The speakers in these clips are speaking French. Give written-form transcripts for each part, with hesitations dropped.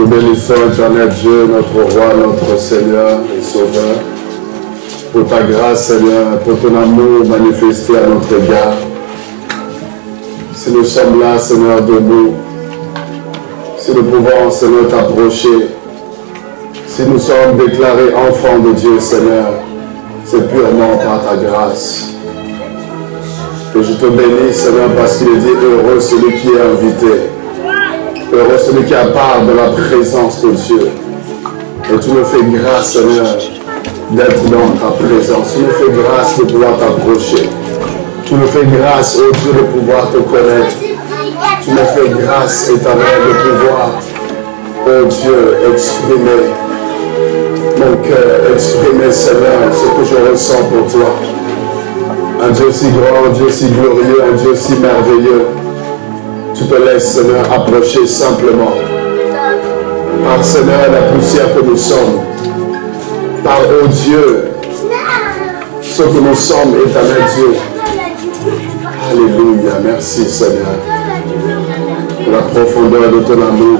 Te bénissons, éternel Dieu, notre roi, notre Seigneur et Sauveur, pour ta grâce, Seigneur, pour ton amour manifesté à notre égard. Si nous sommes là, Seigneur, debout, si nous pouvons, Seigneur, t'approcher, si nous sommes déclarés enfants de Dieu, Seigneur, c'est purement par ta grâce. Et je te bénis, Seigneur, parce qu'il est dit heureux celui qui est invité. Heureux celui qui a part de la présence de Dieu. Et tu me fais grâce, Seigneur, d'être dans ta présence. Tu me fais grâce de pouvoir t'approcher. Tu me fais grâce, oh Dieu, de pouvoir te connaître. Tu me fais grâce, éternel, de pouvoir, oh Dieu, exprimer mon cœur, exprimer, Seigneur, ce que je ressens pour toi. Un Dieu si grand, un Dieu si glorieux, un Dieu si merveilleux. Tu te laisses, Seigneur, approcher simplement. Par, Seigneur, la poussière que nous sommes. Par, oh Dieu, ce que nous sommes, éternel Dieu. Alléluia. Merci, Seigneur, pour la profondeur de ton amour,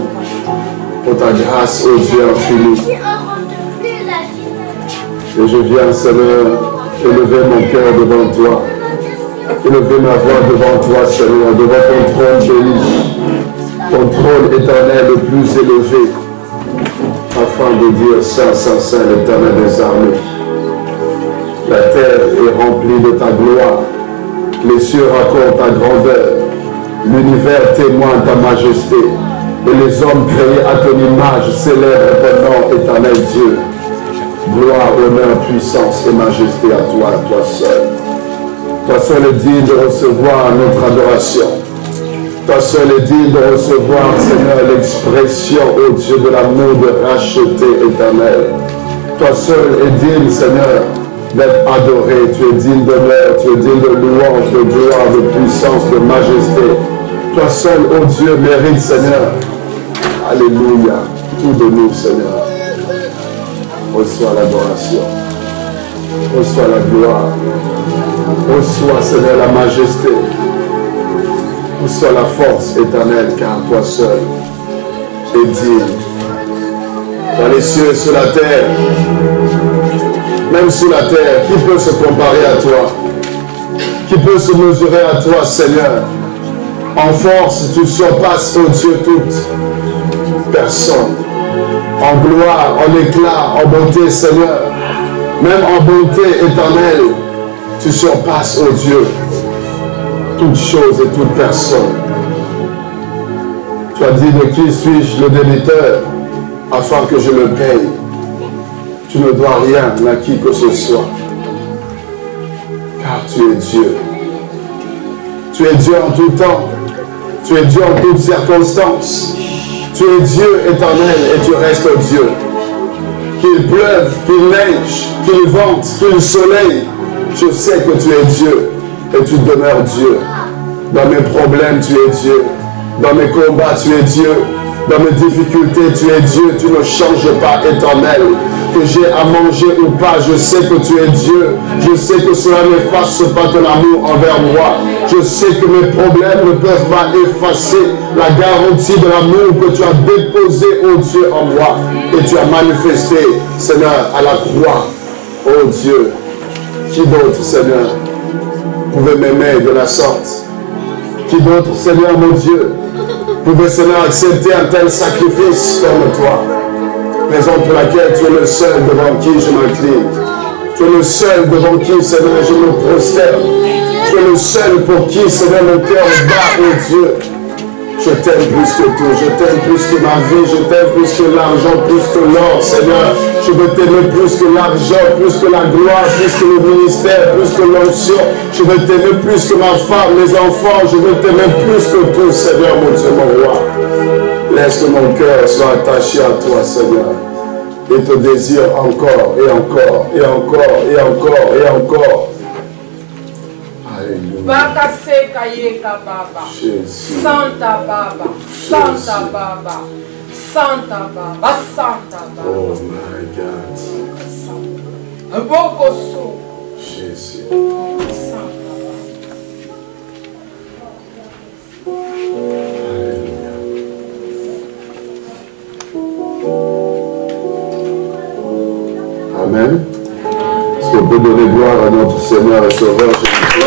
pour ta grâce, oh Dieu infini. Et je viens, Seigneur, élever mon cœur devant toi. Élever ma voix devant toi, Seigneur, devant ton trône béni, ton trône éternel le plus élevé, afin de dire Saint, Saint, Saint, l'Éternel des armées. La terre est remplie de ta gloire, les cieux racontent ta grandeur, l'univers témoigne ta majesté, et les hommes créés à ton image célèbrent ton nom, éternel Dieu. Gloire, honneur, puissance et majesté à toi seul. Toi seul est digne de recevoir notre adoration. Toi seul est digne de recevoir, Seigneur, l'expression, ô Dieu, de l'amour de racheter éternel. Toi seul est digne, Seigneur, d'être adoré. Tu es digne d'honneur, tu es digne de louange, de gloire, de puissance, de majesté. Toi seul, ô Dieu, mérite, Seigneur. Alléluia. Tout de nous, Seigneur. Reçois l'adoration. Reçois la gloire. Reçois, Seigneur, la majesté. Reçois la force éternelle, car toi seul est digne. Dans les cieux et sur la terre, même sous la terre, qui peut se comparer à toi? Qui peut se mesurer à toi, Seigneur? En force, tu surpasses, ô Dieu, toute personne. En gloire, en éclat, en beauté, Seigneur. Même en bonté éternelle, tu surpasses, ô Dieu, toute chose et toute personne. Tu as dit de qui suis-je le débiteur afin que je le paye. Tu ne dois rien à qui que ce soit. Car tu es Dieu. Tu es Dieu en tout temps. Tu es Dieu en toutes circonstances. Tu es Dieu éternel et tu restes Dieu. Qu'il pleuve, qu'il neige, qu'il vente, qu'il soleil, je sais que tu es Dieu et tu demeures Dieu. Dans mes problèmes, tu es Dieu. Dans mes combats, tu es Dieu. Dans mes difficultés, tu es Dieu. Tu ne changes pas, éternel. Que j'ai à manger ou pas, je sais que tu es Dieu. Je sais que cela n'efface pas ton amour envers moi. Je sais que mes problèmes ne peuvent pas effacer la garantie de l'amour que tu as déposé, ô Dieu, en moi. Et tu as manifesté, Seigneur, à la croix. Ô Dieu, qui d'autre, Seigneur, pouvait m'aimer de la sorte? Qui d'autre, Seigneur, mon Dieu, pouvait, Seigneur, accepter un tel sacrifice comme toi? Raison pour laquelle tu es le seul devant qui je m'incline. Tu es le seul devant qui, Seigneur, je me prosterne. Tu es le seul pour qui, Seigneur, mon cœur bat, ô Dieu. Je t'aime plus que tout, je t'aime plus que ma vie, je t'aime plus que l'argent, plus que l'or, Seigneur. Je veux t'aimer plus que l'argent, plus que la gloire, plus que le ministère, plus que l'onction. Je veux t'aimer plus que ma femme, mes enfants. Je veux t'aimer plus que tout, Seigneur, mon Dieu, mon roi. Laisse que mon cœur soit attaché à toi, Seigneur. Et te désire encore, et encore, et encore, et encore, et encore. Jésus. Santa Baba, Santa Baba, Santa Baba, Santa Baba. Oh my God. Un beau cosso. Jésus. Santa Baba. Alléluia. Est-ce qu'on peut donner gloire à notre Seigneur et Sauveur Jésus-Christ?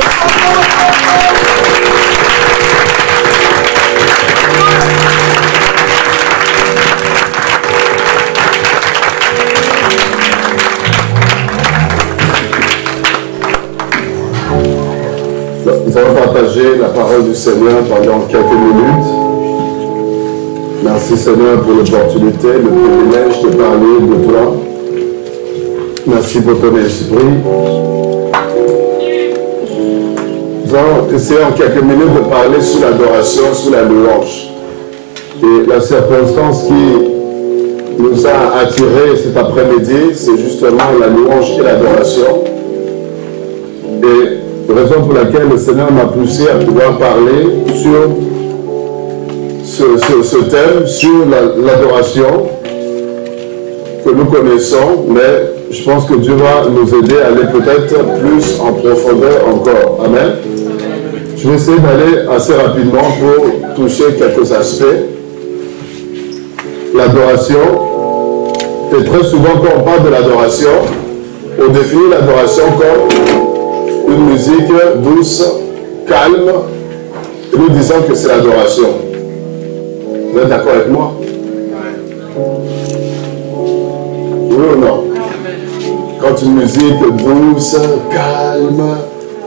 Nous allons partager la parole du Seigneur pendant quelques minutes. Merci Seigneur pour l'opportunité, le privilège de parler de toi. Merci pour ton esprit. Nous allons essayer en quelques minutes de parler sur l'adoration, sur la louange. Et la circonstance qui nous a attirés cet après-midi, c'est justement la louange et l'adoration. Et raison pour laquelle le Seigneur m'a poussé à pouvoir parler sur ce thème, sur l'adoration que nous connaissons, mais je pense que Dieu va nous aider à aller peut-être plus en profondeur encore. Amen. Je vais essayer d'aller assez rapidement pour toucher quelques aspects. L'adoration, et très souvent quand on parle de l'adoration, on définit l'adoration comme une musique douce, calme, et nous disons que c'est l'adoration. Vous êtes d'accord avec moi? Oui ou non? Quand une musique douce, calme,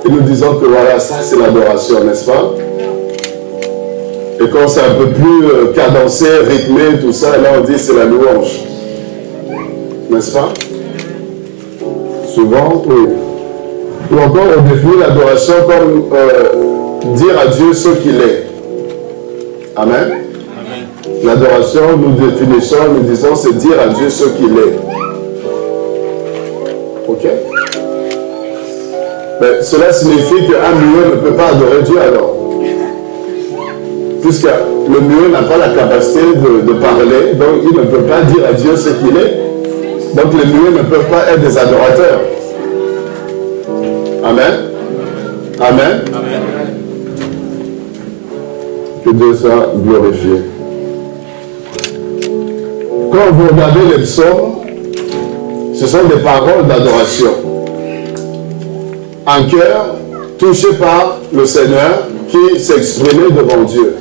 et nous disons que voilà, ça c'est l'adoration, n'est-ce pas? Et quand c'est un peu plus cadencé, rythmé, tout ça, là on dit c'est la louange. N'est-ce pas? Souvent, oui. Ou encore on définit l'adoration comme dire à Dieu ce qu'il est. Amen. L'adoration, nous définissons, nous disons, c'est dire à Dieu ce qu'il est. Ok? Mais cela signifie qu'un muet ne peut pas adorer Dieu alors. Puisque le muet n'a pas la capacité de parler, donc il ne peut pas dire à Dieu ce qu'il est. Donc les muets ne peuvent pas être des adorateurs. Amen. Amen. Amen. Que Dieu soit glorifié. Quand vous regardez les psaumes, ce sont des paroles d'adoration. Un cœur touché par le Seigneur qui s'exprimait devant Dieu.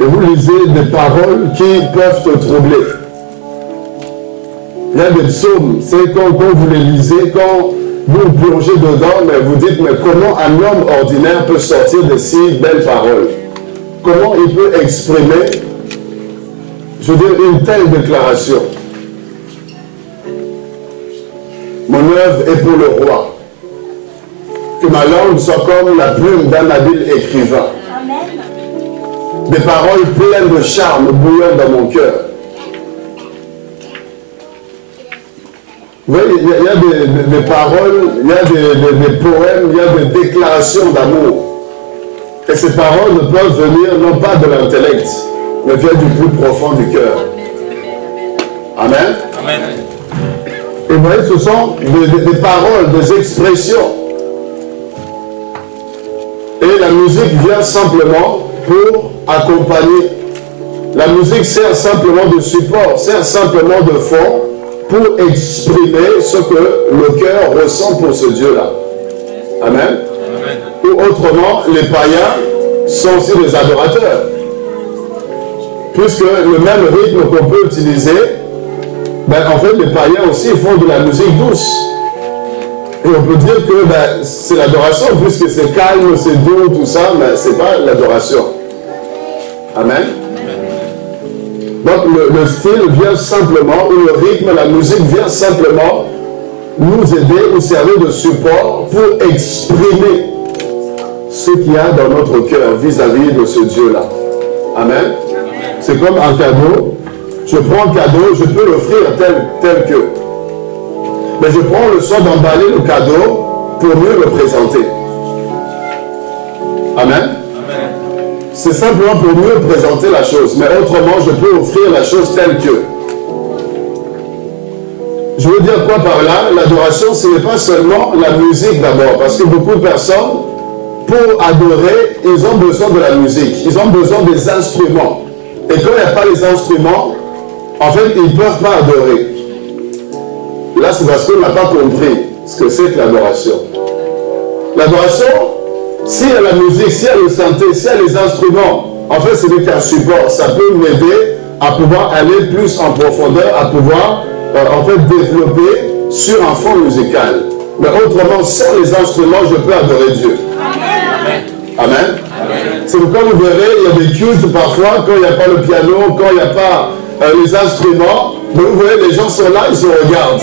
Et vous lisez des paroles qui peuvent te troubler. Il y a des psaumes, c'est quand vous les lisez, quand vous plongez dedans, mais vous dites, mais comment un homme ordinaire peut sortir de si belles paroles? Comment il peut exprimer, je veux dire, une telle déclaration? Mon œuvre est pour le roi. Que ma langue soit comme la plume d'un habile écrivain. Amen. Des paroles pleines de charme bouillant dans mon cœur. Vous voyez, il y a des paroles, il y a des poèmes, il y a des déclarations d'amour. Et ces paroles ne peuvent venir non pas de l'intellect, mais viennent du plus profond du cœur. Amen. Amen. Et vous voyez, ce sont des paroles, des expressions. Et la musique vient simplement pour accompagner. La musique sert simplement de support, sert simplement de fond pour exprimer ce que le cœur ressent pour ce Dieu-là. Amen. Amen. Ou autrement, les païens sont aussi des adorateurs. Puisque le même rythme qu'on peut utiliser, ben, en fait, les païens aussi font de la musique douce. Et on peut dire que ben, c'est l'adoration, puisque c'est calme, c'est doux, tout ça, mais ce n'est pas l'adoration. Amen. Donc le style vient simplement, ou le rythme, la musique vient simplement nous aider, nous servir de support pour exprimer ce qu'il y a dans notre cœur vis-à-vis de ce Dieu-là. Amen. C'est comme un cadeau. Je prends un cadeau, je peux l'offrir tel que. Mais je prends le soin d'emballer le cadeau pour mieux le présenter. Amen. C'est simplement pour mieux présenter la chose. Mais autrement, je peux offrir la chose telle que. Je veux dire quoi par là? L'adoration, ce n'est pas seulement la musique d'abord. Parce que beaucoup de personnes, pour adorer, ils ont besoin de la musique. Ils ont besoin des instruments. Et quand il n'y a pas les instruments, en fait, ils ne peuvent pas adorer. Là, c'est parce qu'on n'a pas compris ce que c'est que l'adoration. L'adoration, s'il y a la musique, s'il y a le synthé, s'il y a les instruments, en fait, c'est qu'un support. Ça peut m'aider à pouvoir aller plus en profondeur, à pouvoir, en fait, développer sur un fond musical. Mais autrement, sans les instruments, je peux adorer Dieu. Amen. C'est pourquoi vous verrez, il y a des cultes parfois, quand il n'y a pas le piano, quand il n'y a pas les instruments, mais vous voyez, les gens sont là, ils se regardent.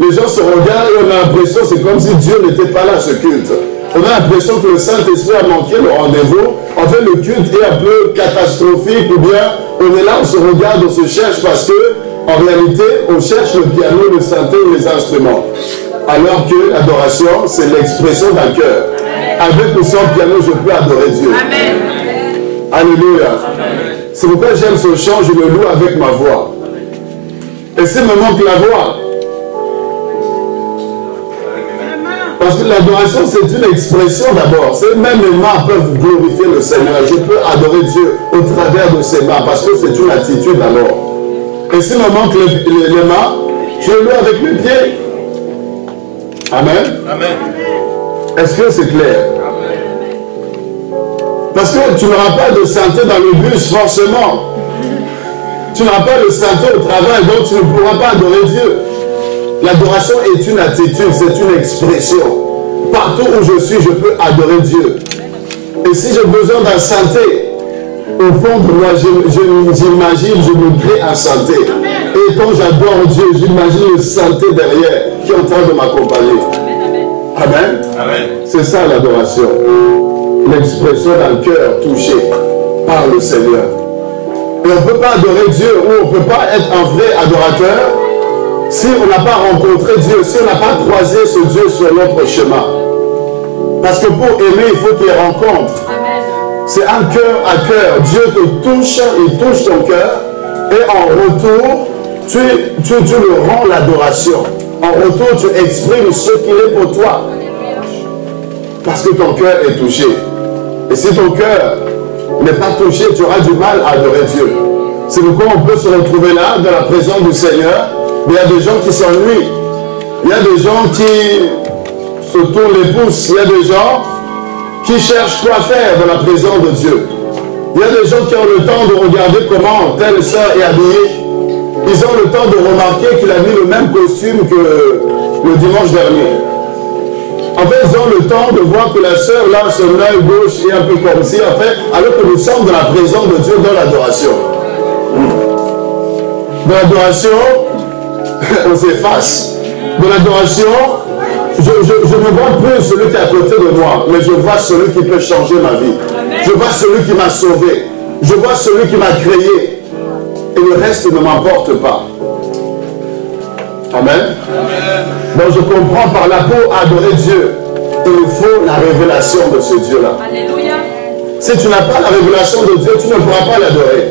Les gens se regardent et on a l'impression, c'est comme si Dieu n'était pas là, ce culte. On a l'impression que le Saint-Esprit a manqué le rendez-vous. En fait, le culte est un peu catastrophique, ou bien on est là, on se regarde, on se cherche, parce que, en réalité, on cherche le piano, le synthé ou les instruments. Alors que l'adoration, c'est l'expression d'un cœur. Avec ou sans piano, je peux adorer Dieu. Amen. Alléluia. C'est pourquoi j'aime ce chant, je le loue avec ma voix. Et s'il me manque la voix, parce que l'adoration, c'est une expression d'abord. Même mes mains peuvent glorifier le Seigneur. Je peux adorer Dieu au travers de ses mains, parce que c'est une attitude d'abord. Et s'il me manque les mains, je le loue avec mes pieds. Amen. Amen. Est-ce que c'est clair? Parce que tu n'auras pas de synthé dans le bus, forcément. Tu n'auras pas de synthé au travail, donc tu ne pourras pas adorer Dieu. L'adoration est une attitude, c'est une expression. Partout où je suis, je peux adorer Dieu. Et si j'ai besoin d'un synthé, au fond de moi, j'imagine, je me crée un synthé. Et quand j'adore Dieu, j'imagine le synthé derrière qui est en train de m'accompagner. Amen. Amen. C'est ça l'adoration. L'expression d'un cœur touché par le Seigneur. Et on ne peut pas adorer Dieu, ou on ne peut pas être un vrai adorateur si on n'a pas rencontré Dieu, si on n'a pas croisé ce Dieu sur notre chemin. Parce que pour aimer, il faut qu'il y ait rencontre. C'est un cœur à cœur. Dieu te touche, il touche ton cœur, et en retour, tu le rends l'adoration. En retour, tu exprimes ce qu'il est pour toi. Parce que ton cœur est touché. Et si ton cœur n'est pas touché, tu auras du mal à adorer Dieu. C'est pourquoi on peut se retrouver là, dans la présence du Seigneur. Mais il y a des gens qui s'ennuient. Il y a des gens qui se tournent les pouces. Il y a des gens qui cherchent quoi faire dans la présence de Dieu. Il y a des gens qui ont le temps de regarder comment telle sœur est habillée. Ils ont le temps de remarquer qu'il a mis le même costume que le dimanche dernier. En fait, ils ont le temps de voir que la sœur, là, son œil gauche est un peu comme si, en fait, alors que nous sommes dans la présence de Dieu, dans l'adoration. Dans l'adoration, on s'efface. Dans l'adoration, je ne vois plus celui qui est à côté de moi, mais je vois celui qui peut changer ma vie. Je vois celui qui m'a sauvé. Je vois celui qui m'a créé. Et le reste ne m'emporte pas. Amen. Donc je comprends par là, pour adorer Dieu, il faut la révélation de ce Dieu-là. Alléluia. Si tu n'as pas la révélation de Dieu, tu ne pourras pas l'adorer.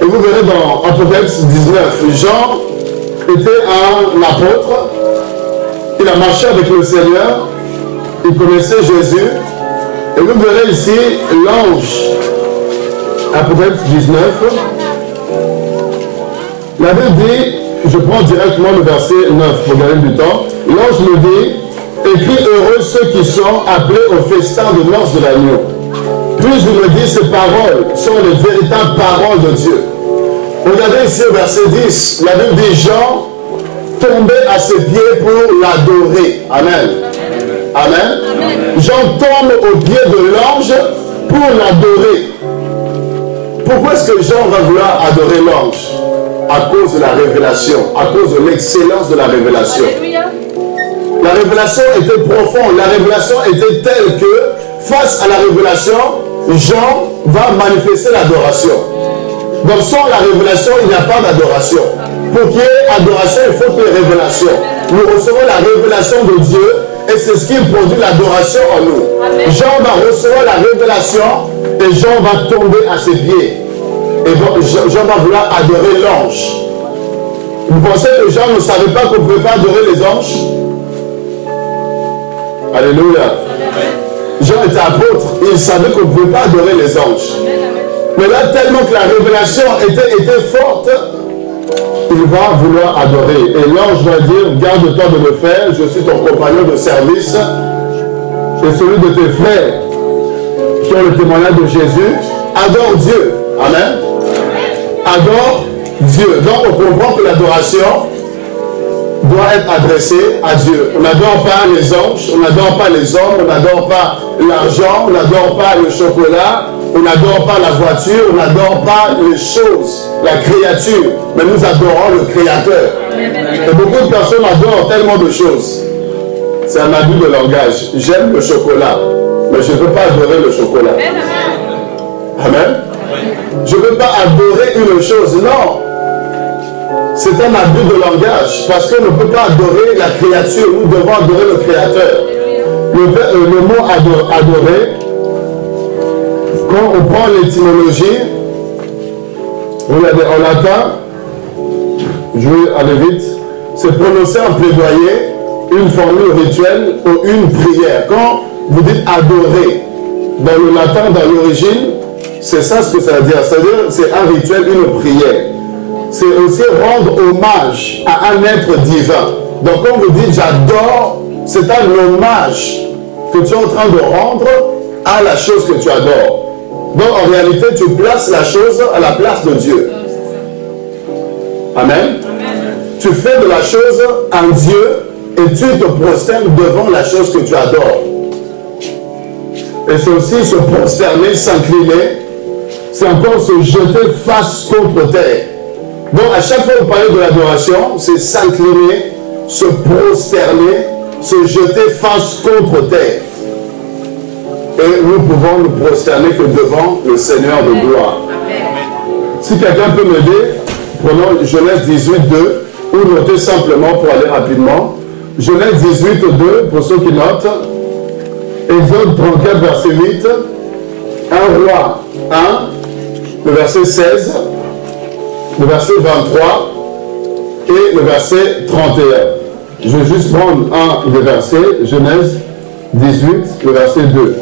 Et vous verrez dans Apocalypse 19, Jean était un apôtre, il a marché avec le Seigneur, il connaissait Jésus, et vous verrez ici l'ange, Apocalypse 19, la Bible dit, je prends directement le verset 9 pour gagner du temps, l'ange me dit, écris heureux ceux qui sont appelés au festin de noces de l'agneau. Puis il me dit, ces paroles sont les véritables paroles de Dieu. Regardez ici au verset 10, la Bible dit, Jean tombait à ses pieds pour l'adorer. Amen. Amen. Jean tombe aux pieds de l'ange pour l'adorer. Pourquoi est-ce que Jean va vouloir adorer l'ange? À cause de la révélation, à cause de l'excellence de la révélation. La révélation était profonde, la révélation était telle que, face à la révélation, Jean va manifester l'adoration. Donc sans la révélation, il n'y a pas d'adoration. Pour qu'il y ait adoration, il faut qu'il y ait révélation. Nous recevons la révélation de Dieu et c'est ce qui produit l'adoration en nous. Amen. Jean va recevoir la révélation et Jean va tomber à ses pieds. Et Jean va vouloir adorer l'ange. Vous pensez que Jean ne savait pas qu'on ne pouvait pas adorer les anges? Alléluia. Jean était apôtre, il savait qu'on ne pouvait pas adorer les anges. Mais là, tellement que la révélation était forte, il vas vouloir adorer. Et l'ange va dire, garde-toi de le faire, je suis ton compagnon de service et celui de tes frères qui ont le témoignage de Jésus. Adore Dieu. Amen. Adore Dieu. Donc on comprend que l'adoration doit être adressée à Dieu. On n'adore pas les anges, on n'adore pas les hommes, on n'adore pas l'argent, on n'adore pas le chocolat, on n'adore pas la voiture, on n'adore pas les choses, la créature, mais nous adorons le Créateur. Et beaucoup de personnes adorent tellement de choses. C'est un abus de langage. J'aime le chocolat, mais je ne peux pas adorer le chocolat. Amen. Je ne peux pas adorer une chose, non. C'est un abus de langage, parce qu'on ne peut pas adorer la créature, nous devons adorer le Créateur. Le mot adorer, quand on prend l'étymologie, regardez, en latin, je vais aller vite, c'est prononcer en plaidoyer une formule rituelle ou une prière. Quand vous dites adorer, dans le latin, dans l'origine, c'est ça ce que ça veut dire. C'est-à-dire, c'est un rituel, une prière. C'est aussi rendre hommage à un être divin. Donc quand vous dites j'adore, c'est un hommage que tu es en train de rendre à la chose que tu adores. Donc en réalité, tu places la chose à la place de Dieu. Amen. Tu fais de la chose un Dieu et tu te prosternes devant la chose que tu adores. Et c'est aussi se prosterner, s'incliner, c'est encore se jeter face contre terre. Donc à chaque fois que vous parlez de l'adoration, c'est s'incliner, se prosterner, se jeter face contre terre. Et nous pouvons nous prosterner que devant le Seigneur de gloire. Si quelqu'un peut m'aider, prenons Genèse 18, 2, ou notez simplement pour aller rapidement. Genèse 18, 2, pour ceux qui notent. Exode 34, verset 8. 1 Roi 1, le verset 16, le verset 23 et le verset 31. Je vais juste prendre un des versets, Genèse 18, le verset 2.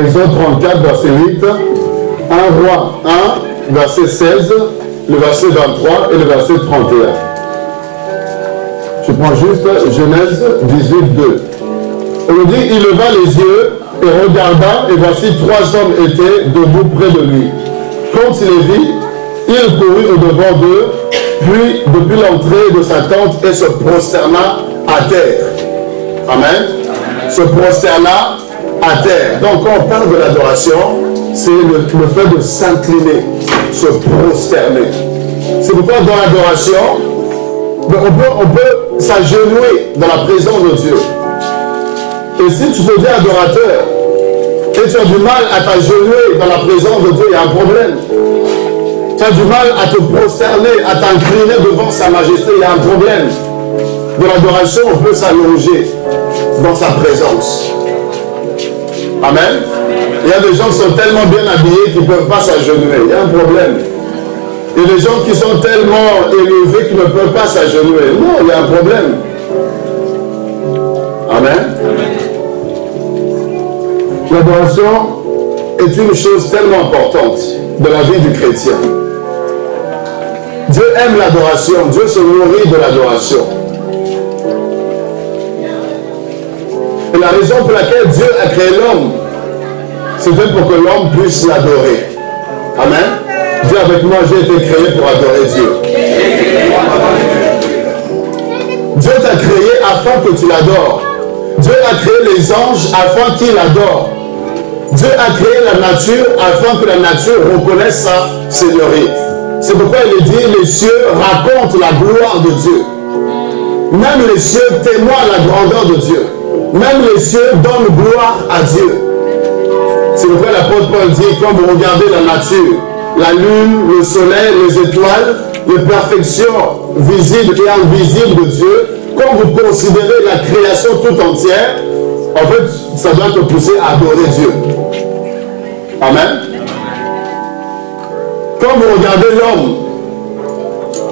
Exode 34, verset 8. 1 Roi 1, verset 16, le verset 23 et le verset 31. Je prends juste Genèse 18, 2. On nous dit, il leva les yeux et regarda, et voici 3 hommes étaient debout près de lui. Quand il les vit, il courut au-devant d'eux, puis depuis l'entrée de sa tente, et se prosterna à terre. Amen. Se prosterna à terre. Donc quand on parle de l'adoration, c'est le fait de s'incliner, se prosterner. C'est pourquoi dans l'adoration, on peut s'agenouiller dans la présence de Dieu. Et si tu te dis adorateur, et tu as du mal à t'agenouiller dans la présence de Dieu, il y a un problème. Tu as du mal à te prosterner, à t'incliner devant sa majesté, il y a un problème. Dans l'adoration, on peut s'allonger dans sa présence. Amen. Il y a des gens qui sont tellement bien habillés qu'ils ne peuvent pas s'agenouiller. Il y a un problème. Il y a des gens qui sont tellement élevés qu'ils ne peuvent pas s'agenouiller. Non, il y a un problème. Amen. L'adoration est une chose tellement importante de la vie du chrétien. Dieu aime l'adoration. Dieu se nourrit de l'adoration. Et la raison pour laquelle Dieu a créé l'homme, c'était pour que l'homme puisse l'adorer. Amen. Dis avec moi, j'ai été créé pour adorer Dieu. Dieu t'a créé afin que tu l'adores. Dieu a créé les anges afin qu'ils l'adorent. Dieu a créé la nature afin que la nature reconnaisse sa seigneurie. C'est pourquoi il est dit, les cieux racontent la gloire de Dieu. Même les cieux témoignent la grandeur de Dieu. Même les cieux donnent gloire à Dieu. C'est pourquoi l'apôtre Paul dit, quand vous regardez la nature, la lune, le soleil, les étoiles, les perfections visibles et invisibles de Dieu, quand vous considérez la création tout entière, en fait, ça doit te pousser à adorer Dieu. Amen. Quand vous regardez l'homme,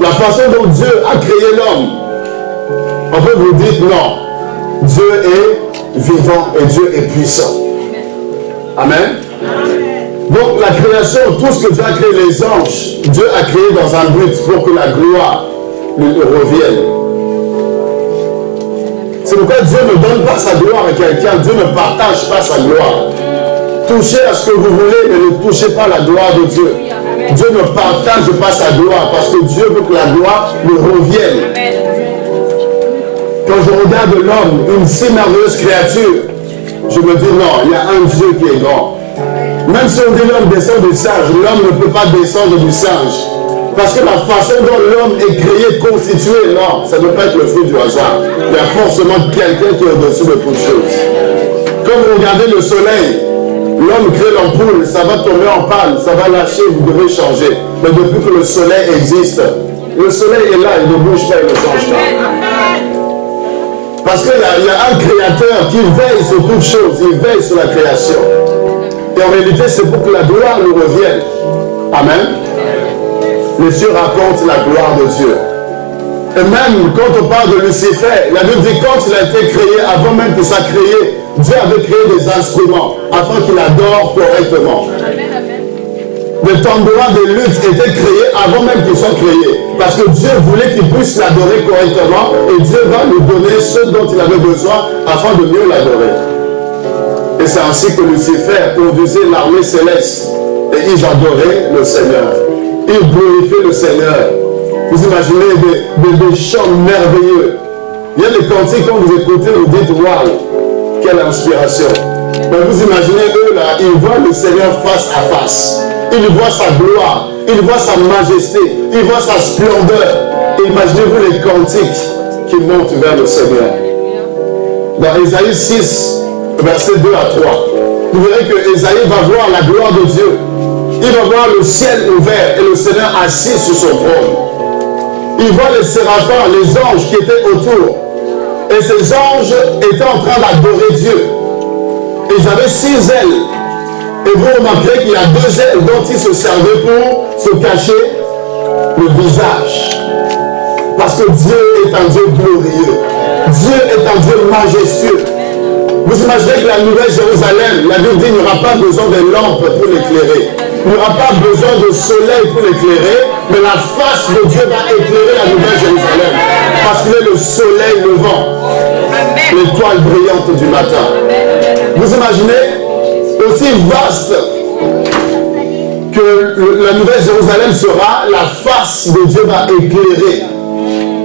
la façon dont Dieu a créé l'homme, en fait, vous dites non, Dieu est vivant et Dieu est puissant. Amen. Donc la création, tout ce que Dieu a créé, les anges, Dieu a créé dans un but pour que la gloire lui revienne. C'est pourquoi Dieu ne donne pas sa gloire à quelqu'un, Dieu ne partage pas sa gloire. Touchez à ce que vous voulez, mais ne touchez pas la gloire de Dieu. Dieu ne partage pas sa gloire parce que Dieu veut que la gloire lui revienne. Quand je regarde l'homme, une si merveilleuse créature, je me dis non, il y a un Dieu qui est grand. Même si on dit l'homme descend du singe, l'homme ne peut pas descendre du singe. Parce que la façon dont l'homme est créé, constitué, non, ça ne peut pas être le fruit du hasard. Il y a forcément quelqu'un qui est au-dessus de toutes choses. Quand vous regardez le soleil, l'homme crée l'ampoule, ça va tomber en panne, ça va lâcher, vous devez changer. Mais depuis que le soleil existe, le soleil est là, il ne bouge pas, il ne change pas. Parce qu'il y a un créateur qui veille sur toutes choses, il veille sur la création. Et en réalité, c'est pour que la gloire nous revienne. Amen. Les cieux racontent la gloire de Dieu. Et même quand on parle de Lucifer, la Bible dit quand il a été créé, avant même qu'il soit créé, Dieu avait créé des instruments afin qu'il adore correctement. Les tambourins de lutte étaient créés avant même qu'ils soient créés. Parce que Dieu voulait qu'il puisse l'adorer correctement et Dieu va lui donner ce dont il avait besoin afin de mieux l'adorer. Et c'est ainsi que Lucifer conduisait l'armée céleste et ils adoraient le Seigneur. Ils glorifiaient le Seigneur. Vous imaginez des chants merveilleux. Il y a des cantiques, quand vous écoutez, vous dites waouh, quelle inspiration. Mais vous imaginez eux là, ils voient le Seigneur face à face. Ils voient sa gloire, ils voient sa majesté, ils voient sa splendeur. Et imaginez-vous les cantiques qui montent vers le Seigneur. Dans Ésaïe 6, versets 2 à 3, vous verrez que Ésaïe va voir la gloire de Dieu. Il va voir le ciel ouvert et le Seigneur assis sur son trône. Il voit les séraphins, les anges qui étaient autour. Et ces anges étaient en train d'adorer Dieu. Ils avaient 6 ailes. Et vous remarquerez qu'il y a 2 ailes dont ils se servaient pour se cacher le visage. Parce que Dieu est un Dieu glorieux. Dieu est un Dieu majestueux. Vous imaginez que la nouvelle Jérusalem, la Bible dit qu'il n'y aura pas besoin de lampes pour l'éclairer. Il n'y aura pas besoin de soleil pour l'éclairer, mais la face de Dieu va éclairer la nouvelle Jérusalem. Parce qu'il est le soleil levant, l'étoile brillante du matin. Vous imaginez aussi vaste que la nouvelle Jérusalem sera, la face de Dieu va éclairer.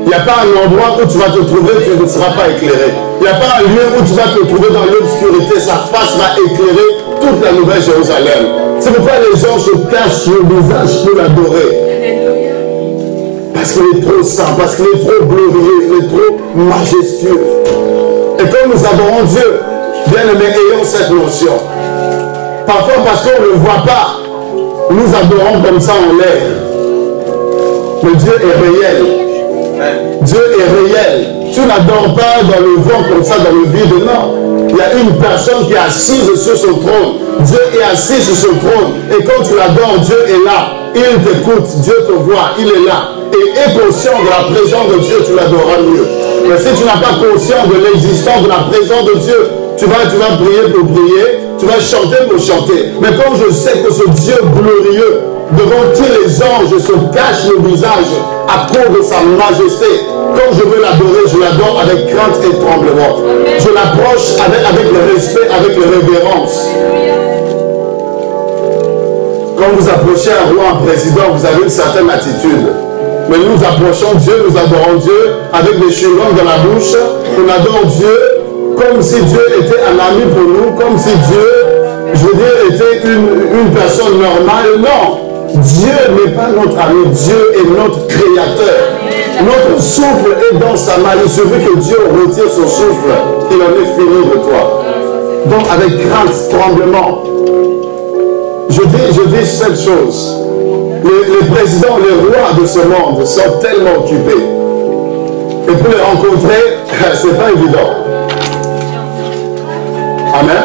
Il n'y a pas un endroit où tu vas te trouver, tu ne seras pas éclairé. Il n'y a pas un lieu où tu vas te trouver dans l'obscurité, sa face va éclairer toute la nouvelle Jérusalem. C'est pourquoi les gens se cachent le visage pour l'adorer. Parce qu'il est trop saint, parce qu'il est trop glorieux, il est trop majestueux. Et quand nous adorons Dieu, bien aimés, ayons cette notion. Parfois, parce qu'on ne le voit pas, nous adorons comme ça en l'air. Mais Dieu est réel. Dieu est réel. Tu n'adores pas dans le vent comme ça, dans le vide, non. Il y a une personne qui est assise sur son trône. Dieu est assis sur son trône. Et quand tu l'adores, Dieu est là. Il t'écoute, Dieu te voit, il est là. Et aie conscience de la présence de Dieu, tu l'adoreras mieux. Mais si tu n'as pas conscience de l'existence de la présence de Dieu, tu vas prier pour prier, tu vas chanter pour chanter. Mais quand je sais que ce Dieu glorieux, devant qui les anges se cachent le visage à cause de sa majesté, quand je veux l'adorer, je l'adore avec crainte et tremblement. Je l'approche avec le respect, avec la révérence. Quand vous approchez un roi, un président, vous avez une certaine attitude. Mais nous approchons Dieu, nous adorons Dieu avec des chewing-gums dans la bouche. On adore Dieu comme si Dieu était un ami pour nous, comme si Dieu, je veux dire, était une personne normale. Non, Dieu n'est pas notre ami, Dieu est notre créateur. Notre souffle est dans sa main. Il suffit que Dieu retire son souffle, il en est fini de toi. Donc avec crainte, tremblement, je dis cette chose. Les présidents, les rois de ce monde sont tellement occupés. Et pour les rencontrer, c'est pas évident. Amen.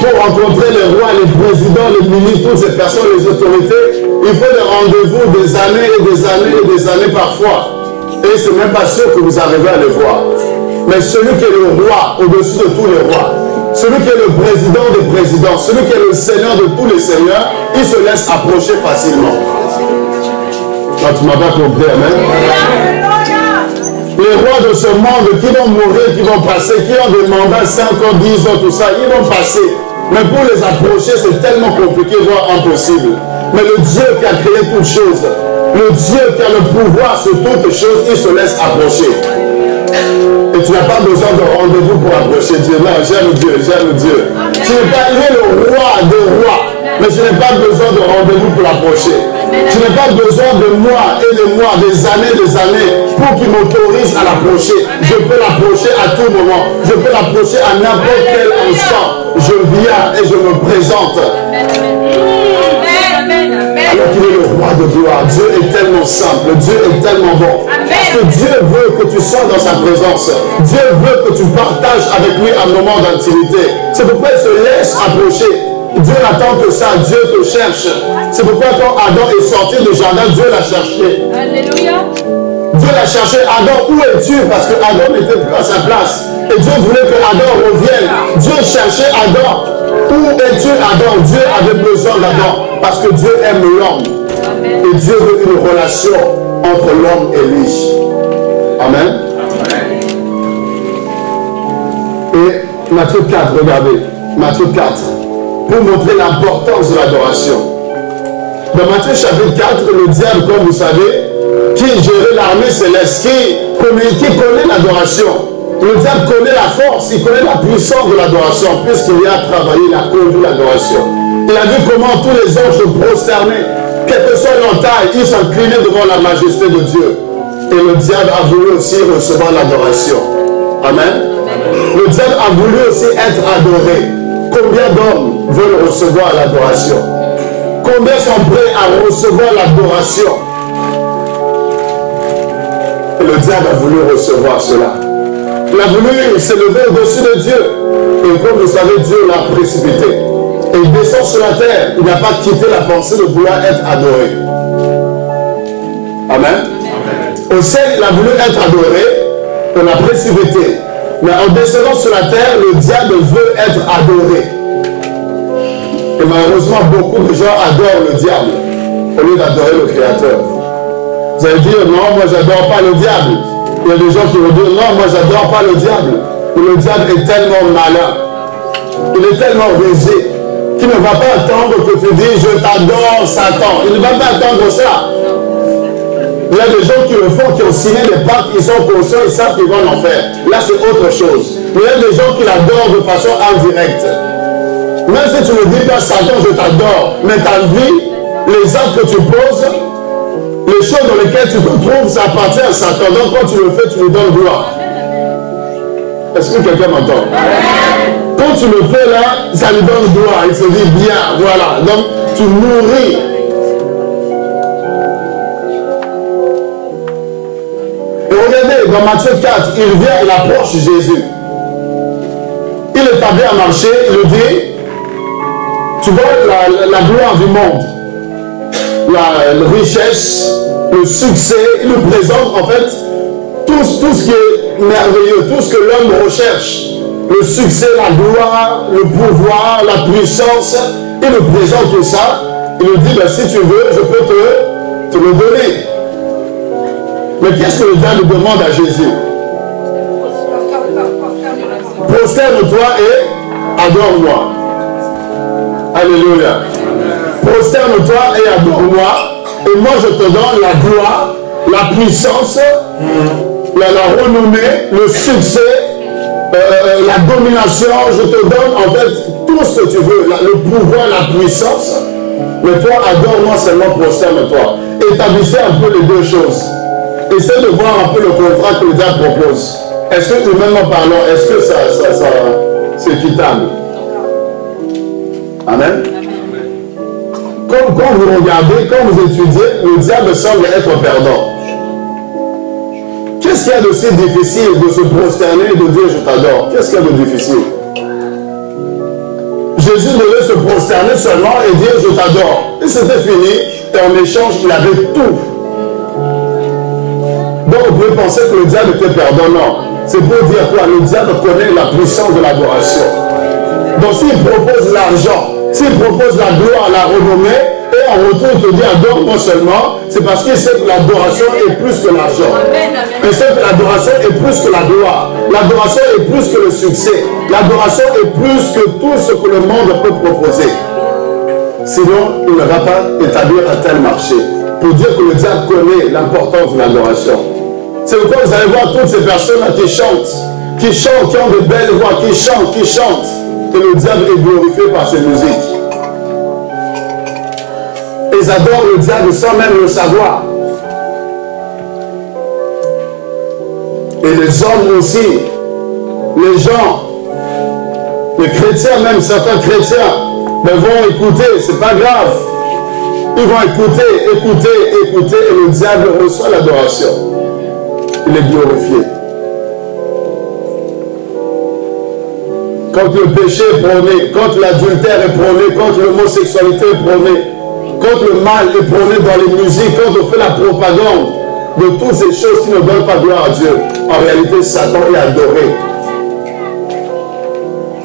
Pour rencontrer les rois, les présidents, les ministres, toutes ces personnes, les autorités, il faut des rendez-vous des années et des années et des années parfois. Et c'est même pas sûr que vous arrivez à les voir. Mais celui qui est le roi, au-dessus de tous les rois, celui qui est le président des présidents, celui qui est le seigneur de tous les seigneurs, il se laisse approcher facilement. Non, tu m'as pas compris, amen. Les rois de ce monde qui vont mourir, qui vont passer, qui ont des mandats 5 ans, 10 ans, tout ça, ils vont passer. Mais pour les approcher, c'est tellement compliqué, voire impossible. Mais le Dieu qui a créé toutes choses, le Dieu qui a le pouvoir sur toutes choses, il se laisse approcher. Et tu n'as pas besoin de rendez-vous pour approcher Dieu. Non, j'aime Dieu, j'aime Dieu. Tu n'es pas le roi des rois, mais je n'ai pas besoin de rendez-vous pour l'approcher. Je n'ai pas besoin de mois et de mois, des années pour qu'il m'autorise à l'approcher. Je peux l'approcher à tout moment. Je peux l'approcher à n'importe quel instant. Je viens et je me présente. Alors qu'il est le roi de gloire. Dieu est tellement simple. Dieu est tellement bon. Parce que Dieu veut que tu sois dans sa présence. Dieu veut que tu partages avec lui un moment d'intimité. C'est pourquoi il se laisse approcher. Dieu n'attend que ça. Dieu te cherche. C'est pourquoi quand Adam est sorti du jardin, Dieu l'a cherché. Alléluia. Dieu l'a cherché. Adam, où es-tu? Parce que Adam n'était plus à sa place. Et Dieu voulait que Adam revienne. Dieu cherchait Adam. Où es-tu, Adam? Dieu avait besoin d'Adam. Parce que Dieu aime l'homme. Et Dieu veut une relation entre l'homme et lui. Amen. Et Matthieu 4, regardez. Matthieu 4. Pour montrer l'importance de l'adoration. Dans Matthieu chapitre 4, le diable, comme vous savez, qui gérait l'armée céleste, qui connaît l'adoration. Le diable connaît la force, il connaît la puissance de l'adoration, puisqu'il a travaillé, il a conduit l'adoration. Il a vu comment tous les anges se prosternaient, quelle que soit leur taille, ils s'inclinaient devant la majesté de Dieu. Et le diable a voulu aussi recevoir l'adoration. Amen. Le diable a voulu aussi être adoré. Combien d'hommes veulent recevoir l'adoration? Combien sont prêts à recevoir l'adoration? Et le diable a voulu recevoir cela. Il a voulu s'élever au-dessus de Dieu. Et comme vous savez, Dieu l'a précipité. Et il descend sur la terre. Il n'a pas quitté la pensée de vouloir être adoré. Amen. Au ciel, il a voulu être adoré. On l'a précipité. Mais en descendant sur la terre, le diable veut être adoré. Et malheureusement, beaucoup de gens adorent le diable au lieu d'adorer le Créateur. Vous allez dire, non, moi j'adore pas le diable. Il y a des gens qui vont dire, non, moi j'adore pas le diable. Mais le diable est tellement malin. Il est tellement rusé qu'il ne va pas attendre que tu dises, je t'adore Satan. Il ne va pas attendre ça. Il y a des gens qui le font, qui ont signé des pactes, ils sont conscients, ils savent qu'ils vont en faire. Là, c'est autre chose. Mais il y a des gens qui l'adorent de façon indirecte. Même si tu ne dis pas Satan, je t'adore, mais ta vie, les actes que tu poses, les choses dans lesquelles tu te trouves, ça appartient à Satan. Donc quand tu le fais, tu lui donnes gloire. Est-ce que quelqu'un m'entend? Quand tu le fais là, ça lui donne gloire. Il se dit bien, voilà. Donc tu nourris. Et regardez, dans Matthieu 4, il vient, il approche Jésus. Il est habillé à marcher, il lui dit, tu vois la gloire du monde, la richesse, le succès, il nous présente en fait tout ce qui est merveilleux, tout ce que l'homme recherche. Le succès, la gloire, le pouvoir, la puissance, il nous présente tout ça. Il nous dit, ben, si tu veux, je peux te le donner. Mais qu'est-ce que le diable demande à Jésus? Prosterne-toi et adore-moi. Alléluia. Prosterne-toi et adore-moi. Et moi je te donne la gloire, la puissance, la renommée, le succès, la domination. Je te donne en fait tout ce que tu veux, le pouvoir, la puissance. Mais toi, adore-moi seulement, prosterne-toi. Établissez un peu les deux choses. Essayez de voir un peu le contrat que le diable propose. Est-ce que, humainement parlant, est-ce que c'est équitable? Amen. Quand vous regardez, quand vous étudiez, le diable semble être perdant. Qu'est-ce qu'il y a de si difficile de se prosterner et de dire je t'adore? Qu'est-ce qu'il y a de difficile? Jésus devait se prosterner seulement et dire je t'adore. Et c'était fini. Et en échange, il avait tout. Donc vous pouvez penser que le diable était perdant. Non. C'est pour dire quoi? Le diable connaît la puissance de l'adoration. Donc s'il propose l'argent, s'il propose la gloire, la renommée, et en retour il te dit adore-moi seulement, c'est parce qu'il sait que l'adoration est plus que l'argent. Il sait que l'adoration est plus que la gloire. L'adoration est plus que le succès. L'adoration est plus que tout ce que le monde peut proposer. Sinon, il ne va pas établir un tel marché. Pour dire que le diable connaît l'importance de l'adoration. C'est pourquoi vous allez voir toutes ces personnes-là qui chantent, qui ont de belles voix, qui chantent, et le diable est glorifié par ces musiques. Ils adorent le diable sans même le savoir. Et les hommes aussi, les gens, les chrétiens même, certains chrétiens, vont écouter, c'est pas grave. Ils vont écouter, et le diable reçoit l'adoration. Il est glorifié. Quand le péché est prôné, quand l'adultère est prôné, quand l'homosexualité est prônée, quand le mal est prôné dans les musiques, quand on fait la propagande de toutes ces choses qui ne donnent pas gloire à Dieu, en réalité, Satan est adoré.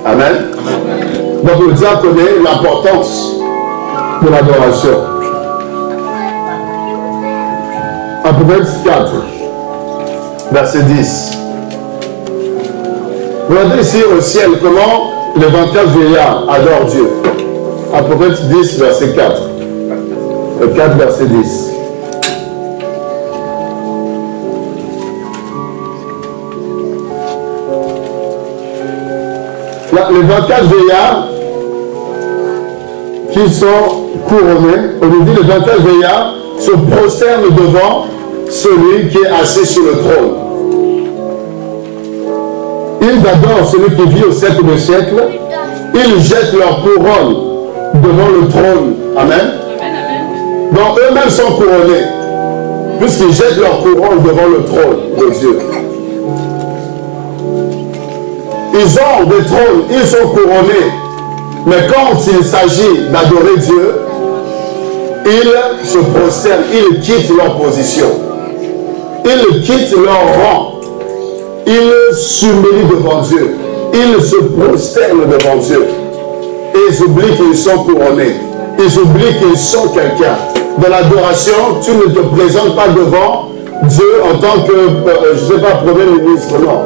Amen. Donc le diable connaît l'importance de l'adoration. Apocalypse 4, verset 10. Regardez ici au ciel comment les 24 vieillards adorent Dieu. Apocalypse 10, verset 4. Le 4, verset 10. Là, les 24 vieillards qui sont couronnés, on nous dit les 24 vieillards se prosternent devant celui qui est assis sur le trône. Ils adorent celui qui vit au siècle des siècles. Ils jettent leur couronne devant le trône. Amen. Donc eux-mêmes sont couronnés, puisqu'ils jettent leur couronne devant le trône de Dieu. Ils ont des trônes, ils sont couronnés. Mais quand il s'agit d'adorer Dieu, ils se prosternent, ils quittent leur position. Ils quittent leur rang. Ils s'humilient devant Dieu. Ils se prosternent devant Dieu. Et ils oublient qu'ils sont couronnés. Ils oublient qu'ils sont quelqu'un. Dans l'adoration, tu ne te présentes pas devant Dieu en tant que, je ne sais pas, Premier ministre, non.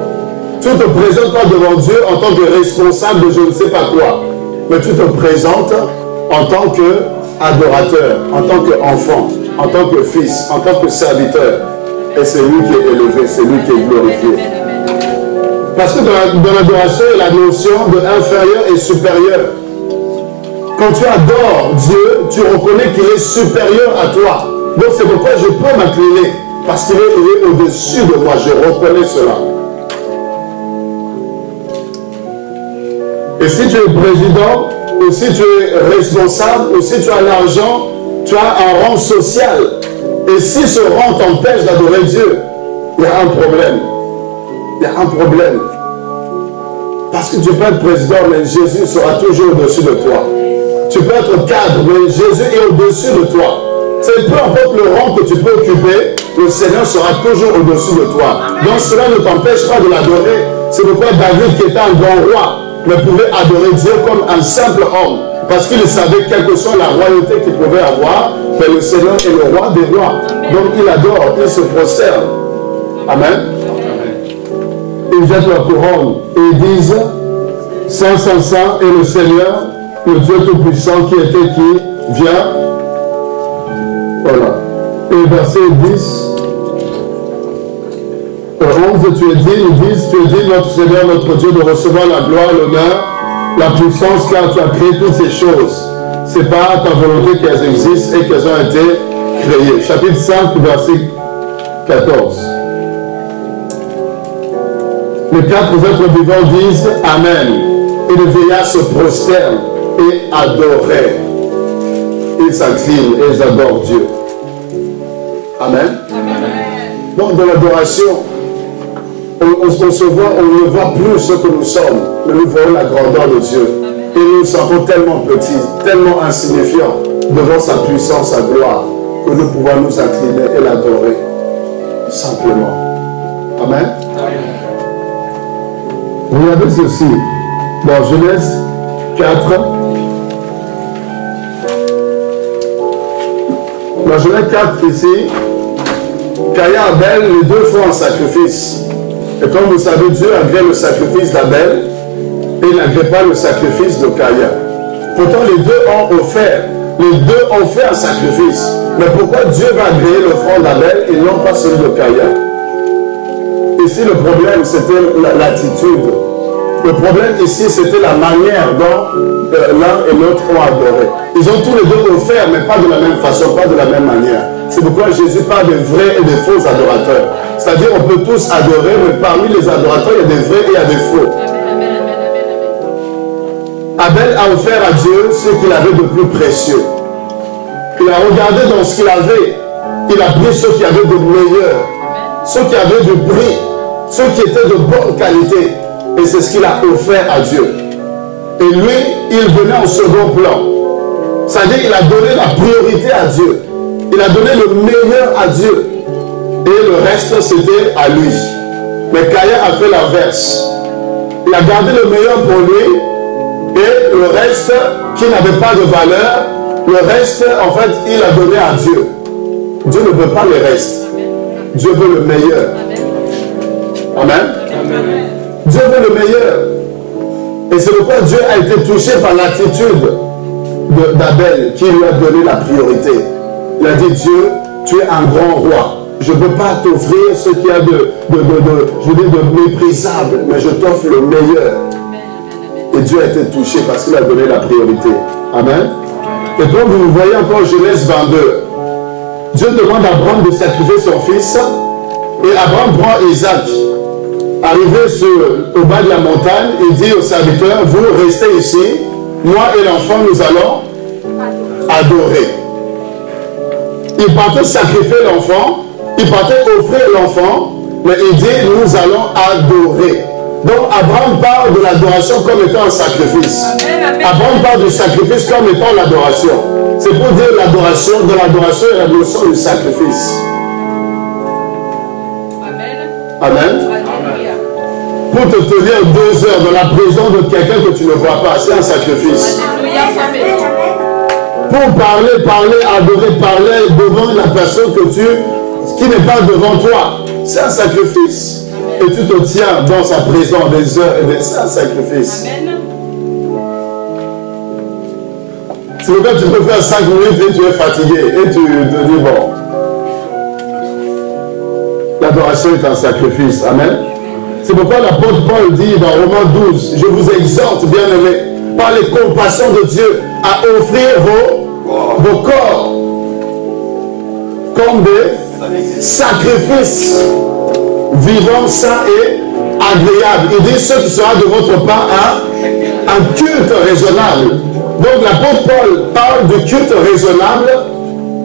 Tu ne te présentes pas devant Dieu en tant que responsable de je ne sais pas quoi. Mais tu te présentes en tant qu'adorateur, en tant qu'enfant, en tant que fils, en tant que serviteur. Et c'est lui qui est élevé, c'est lui qui est glorifié. Parce que dans l'adoration, il y a la notion de inférieur et supérieur. Quand tu adores Dieu, tu reconnais qu'il est supérieur à toi. Donc c'est pourquoi je peux m'incliner. Parce qu'il est au-dessus de moi, je reconnais cela. Et si tu es président, ou si tu es responsable, ou si tu as l'argent, tu as un rang social. Et si ce rang t'empêche d'adorer Dieu, il y a un problème. Il y a un problème. Parce que tu peux être président, mais Jésus sera toujours au-dessus de toi. Tu peux être cadre, mais Jésus est au-dessus de toi. C'est peu importe le rang que tu peux occuper, le Seigneur sera toujours au-dessus de toi. Donc cela ne t'empêche pas de l'adorer. C'est pourquoi David, qui était un grand roi, ne pouvait adorer Dieu comme un simple homme. Parce qu'il savait quelle que soit la royauté qu'il pouvait avoir, mais le Seigneur est le roi des rois. Donc il adore, il se prosterne. Amen. Ils jettent leur couronne et ils disent Saint, Saint, Saint est le Seigneur, le Dieu Tout-Puissant qui était qui vient. Voilà. Et verset 10. 11, tu es digne, ils disent, tu es digne, notre Seigneur, notre Dieu, de recevoir la gloire, l'honneur, la puissance, car tu as créé toutes ces choses. C'est par ta volonté qu'elles existent et qu'elles ont été créées. Chapitre 5, verset 14. Les 4 êtres vivants disent Amen. Et les vieillards se prosternent et adorent. Ils s'inclinent et ils adorent Dieu. Amen. Donc dans l'adoration, on ne voit plus ce que nous sommes, mais nous voyons la grandeur de Dieu. Et nous nous sentons tellement petits, tellement insignifiants devant sa puissance, sa gloire, que nous pouvons nous incliner et l'adorer simplement. Amen. Regardez ceci, dans Genèse 4. Dans Genèse 4 ici, Caïn et Abel, les deux font un sacrifice. Et comme vous savez, Dieu agrée le sacrifice d'Abel et il n'agrée pas le sacrifice de Caïn. Pourtant, les deux ont offert. Les deux ont fait un sacrifice. Mais pourquoi Dieu va agréer l'offrande d'Abel et non pas celui de Caïn? Ici, le problème, c'était l'attitude. Le problème ici, c'était la manière dont l'un et l'autre ont adoré. Ils ont tous les deux offert, mais pas de la même façon, pas de la même manière. C'est pourquoi Jésus parle de vrais et de faux adorateurs. C'est-à-dire, on peut tous adorer, mais parmi les adorateurs, il y a des vrais et il y a des faux. Abel a offert à Dieu ce qu'il avait de plus précieux. Il a regardé dans ce qu'il avait. Il a pris ce qu'il avait de meilleur, ce qui avait de prix, ce qui était de bonne qualité. Et c'est ce qu'il a offert à Dieu. Et lui, il venait en second plan. C'est-à-dire qu'il a donné la priorité à Dieu. Il a donné le meilleur à Dieu. Et le reste, c'était à lui. Mais Caïn a fait l'inverse. Il a gardé le meilleur pour lui. Et le reste, qui n'avait pas de valeur, le reste, en fait, il a donné à Dieu. Dieu ne veut pas le reste. Dieu veut le meilleur. Amen. Dieu veut le meilleur. Et c'est pourquoi Dieu a été touché par l'attitude d'Abel qui lui a donné la priorité. Il a dit, Dieu, tu es un grand roi. Je ne peux pas t'offrir ce qu'il y a de méprisable, mais je t'offre le meilleur. Et Dieu a été touché parce qu'il a donné la priorité. Amen. Et donc vous voyez encore Genèse 22. Dieu demande à Abraham de sacrifier son fils. Et Abraham prend Isaac. Arrivé au bas de la montagne, il dit aux serviteurs, vous restez ici, moi et l'enfant, nous allons adorer. Il partait sacrifier l'enfant, il partait offrir l'enfant, mais il dit, nous allons adorer. Donc Abraham parle de l'adoration comme étant un sacrifice. Abraham parle du sacrifice comme étant l'adoration. C'est pour dire l'adoration, de l'adoration et la notion du sacrifice. Amen. Pour te tenir 2 heures dans la présence de quelqu'un que tu ne vois pas, c'est un sacrifice. Pour parler, adorer, parler devant la personne qui n'est pas devant toi, c'est un sacrifice. Et tu te tiens dans sa présence des heures et c'est un sacrifice. C'est pourquoi tu peux faire 5 minutes et tu es fatigué et tu te dis bon. L'adoration est un sacrifice. Amen. C'est pourquoi l'apôtre Paul dit dans Romains 12, je vous exhorte, bien-aimés, par les compassions de Dieu, à offrir vos corps comme des sacrifices vivants, sains et agréables. Il dit ce qui sera de votre part un culte raisonnable. Donc l'apôtre Paul parle du culte raisonnable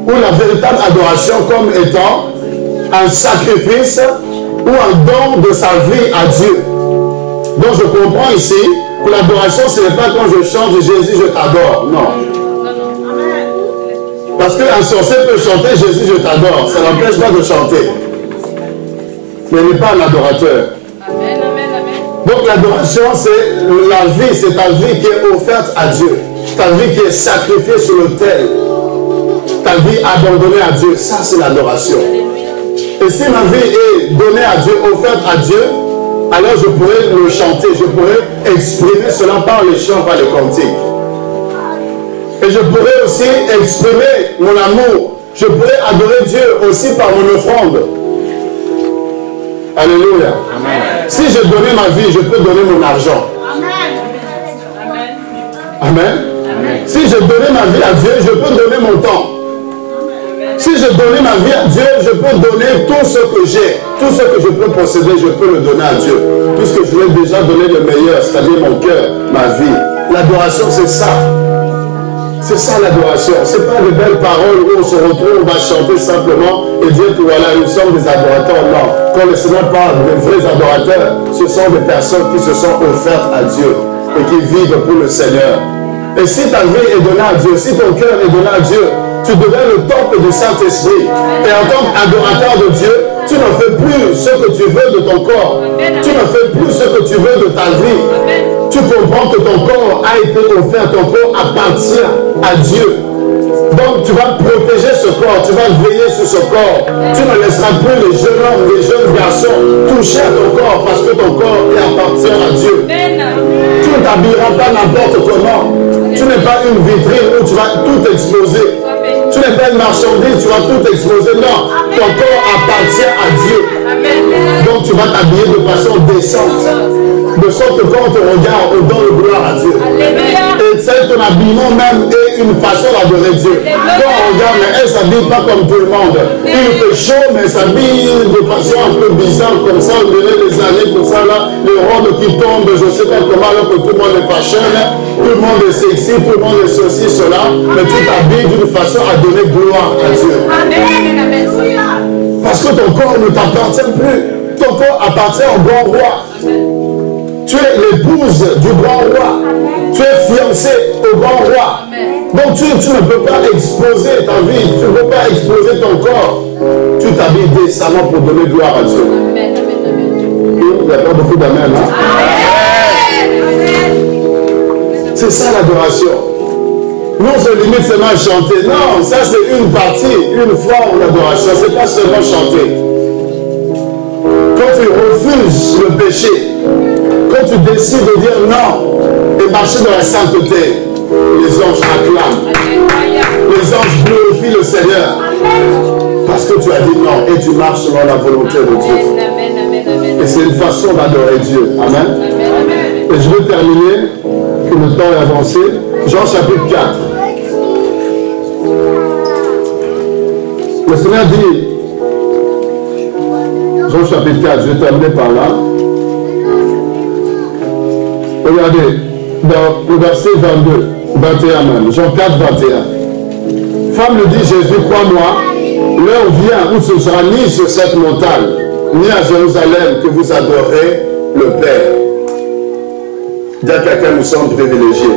ou la véritable adoration comme étant un sacrifice ou un don de sa vie à Dieu. Donc je comprends ici que l'adoration, ce n'est pas quand je chante Jésus, je t'adore. Non. Parce qu'un sorcier peut chanter Jésus, je t'adore. Ça n'empêche pas de chanter. Mais il n'est pas un adorateur. Donc l'adoration, c'est la vie, c'est ta vie qui est offerte à Dieu. Ta vie qui est sacrifiée sur l'autel. Ta vie abandonnée à Dieu. Ça, c'est l'adoration. Et si ma vie est donnée à Dieu, offerte à Dieu, alors je pourrais le chanter, je pourrais exprimer cela par les chants, par les cantiques. Et je pourrais aussi exprimer mon amour. Je pourrais adorer Dieu aussi par mon offrande. Alléluia. Amen. Si je donnais ma vie, je peux donner mon argent. Amen. Amen. Amen. Si je donnais ma vie à Dieu, je peux donner mon temps. Si je donnais ma vie à Dieu, je peux donner tout ce que j'ai. Tout ce que je peux posséder, je peux le donner à Dieu. Puisque je lui ai déjà donné le meilleur, c'est-à-dire mon cœur, ma vie. L'adoration, c'est ça. C'est ça l'adoration. Ce n'est pas de belles paroles où on se retrouve, on va chanter simplement et dire que voilà, nous sommes des adorateurs. Non. Quand le Seigneur parle des vrais adorateurs, ce sont des personnes qui se sont offertes à Dieu et qui vivent pour le Seigneur. Et si ta vie est donnée à Dieu, si ton cœur est donné à Dieu, tu deviens le temple du Saint-Esprit. Et en tant qu'adorateur de Dieu, tu ne fais plus ce que tu veux de ton corps. Tu ne fais plus ce que tu veux de ta vie. tu comprends que ton corps a été offert, ton corps appartient à Dieu. Donc tu vas protéger ce corps, tu vas veiller sur ce corps. Tu ne laisseras plus les jeunes hommes, les jeunes garçons toucher à ton corps parce que ton corps appartient à Dieu. Tu ne t'habilleras pas n'importe comment. Tu n'es pas une vitrine où tu vas tout exploser. Tu n'es pas une marchandise, tu vas tout exploser. Non, ton corps appartient à Dieu. Donc tu vas t'habiller de façon décente. De sorte que quand on te regarde, on donne gloire à Dieu. Et c'est ton habillement même est une façon d'adorer Dieu. Quand on regarde, mais elle ne s'habille pas comme tout le monde. Il fait chaud, mais elle s'habille de façon un peu bizarre, comme ça, on dirait les années, comme ça, là, les robes qui tombent, je ne sais pas comment, alors que tout le monde est fashion, tout le monde est sexy, tout le monde est ceci, cela, mais tu t'habilles d'une façon à donner gloire à Dieu. Parce que ton corps ne t'appartient plus. Ton corps appartient au grand roi. Tu es l'épouse du grand roi. Tu es fiancé au grand roi. Donc tu ne peux pas exposer ta vie. Tu ne peux pas exposer ton corps. Tu t'habilles décemment pour donner gloire à Dieu. Il n'y a pas beaucoup d'amen. Hein? C'est ça l'adoration. Non, on se limite seulement à chanter. Non, ça c'est une partie, une forme d'adoration. Ce n'est pas seulement chanter. Quand tu refuses le péché, quand tu décides de dire non et marcher dans la sainteté, les anges acclament. Les anges glorifient le Seigneur. Parce que tu as dit non et tu marches selon la volonté de Dieu. Et c'est une façon d'adorer Dieu. Amen. Et je veux terminer, que le temps est avancé. Jean chapitre 4. Le Seigneur dit, Jean chapitre 4, je vais terminer par là. Regardez, dans le verset 22, 21 même, Jean 4, 21. Femme le dit, Jésus, crois-moi, l'heure vient où ce sera ni sur cette montagne, ni à Jérusalem que vous adorez le Père. Dis à quelqu'un, nous sommes privilégiés.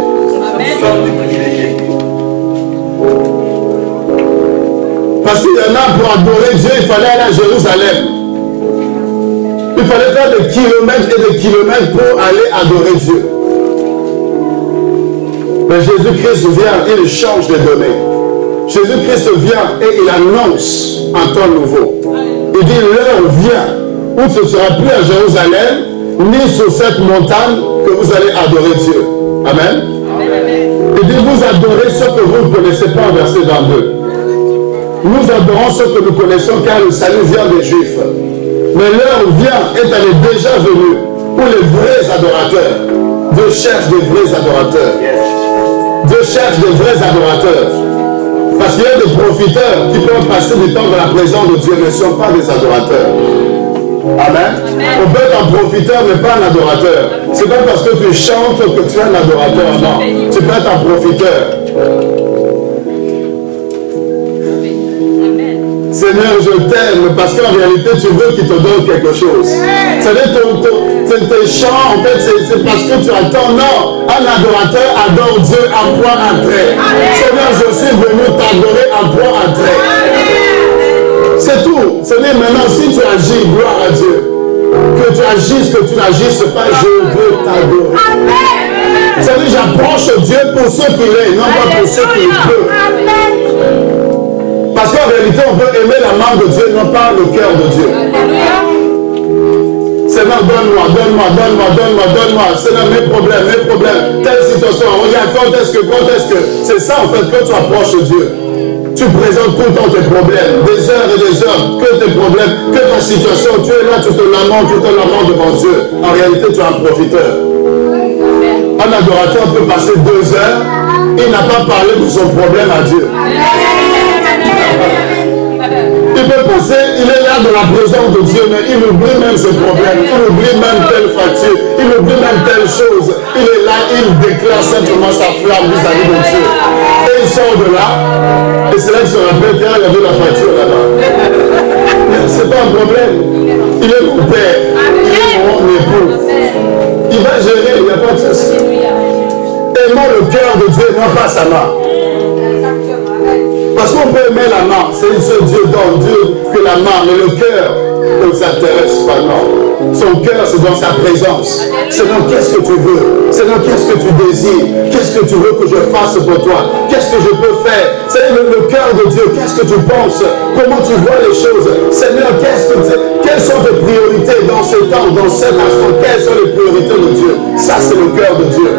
Parce qu'il y en a pour adorer Dieu, il fallait aller à Jérusalem. Il fallait faire des kilomètres et des kilomètres pour aller adorer Dieu. Mais Jésus-Christ vient, il change les données. Jésus-Christ vient et il annonce un temps nouveau. Il dit, l'heure vient où ce ne sera plus à Jérusalem, ni sur cette montagne que vous allez adorer Dieu. Amen. Il dit, vous adorez ce que vous ne connaissez pas, en verset 22. Nous adorons ce que nous connaissons car le salut vient des Juifs. Mais l'heure vient, et elle est déjà venue, où les vrais adorateurs, Dieu cherche des vrais adorateurs. Dieu cherche des vrais adorateurs. Parce qu'il y a des profiteurs qui peuvent passer du temps dans la présence de Dieu, mais ne sont pas des adorateurs. Amen. On peut être un profiteur, mais pas un adorateur. C'est pas parce que tu chantes que tu es un adorateur, non. Tu peux être un profiteur. Seigneur, je t'aime parce qu'en réalité, tu veux qu'il te donne quelque chose. C'est-à-dire tes chants, en fait, c'est parce que tu attends. Non, un adorateur adore Dieu à point à trait. Seigneur, je suis venu t'adorer à point à trait. C'est tout. C'est-à-dire maintenant, si tu agis, gloire à Dieu. Que tu agisses, que tu n'agisses pas, je veux t'adorer. C'est-à-dire, j'approche Dieu pour ce qu'il est, non pas pour ce qu'il peut. Parce qu'en réalité, on peut aimer la main de Dieu, non pas le cœur de Dieu. Seigneur, donne-moi, donne-moi, donne-moi, donne-moi, donne-moi. Seigneur, mes problèmes, telle situation. Regarde, quand est-ce que... C'est ça, en fait, quand tu approches Dieu. Tu présentes tout le temps tes problèmes, des heures et des heures, que tes problèmes, que ta situation. Tu es là, tu te lamentes devant Dieu. En réalité, tu es un profiteur. Un adorateur peut passer 2 heures, il n'a pas parlé de son problème à Dieu. Il peut passer, il est là dans la présence de Dieu, mais il oublie même ses problèmes, il oublie même telle facture, il oublie même telle chose. Il est là, il déclare simplement sa flamme vis-à-vis de Dieu. Et il sort de là, et c'est là qu'il se rappelle qu'il y avait la facture là-bas. C'est pas un problème. Il est mon père, il est mon époux. Il va gérer, il n'y a pas de souci. Aimons le cœur de Dieu, non pas sa main. Parce qu'on peut aimer la main, c'est ce Dieu donne, Dieu que la main, mais le cœur ne s'intéresse pas, non. Son cœur, c'est dans sa présence. Seigneur, qu'est-ce que tu veux? Seigneur, qu'est-ce que tu désires? Qu'est-ce que tu veux que je fasse pour toi? Qu'est-ce que je peux faire? Seigneur, le cœur de Dieu, qu'est-ce que tu penses? Comment tu vois les choses? Seigneur, quelles sont tes priorités dans ce temps, dans cet instant? Quelles sont les priorités de Dieu? Ça, c'est le cœur de Dieu.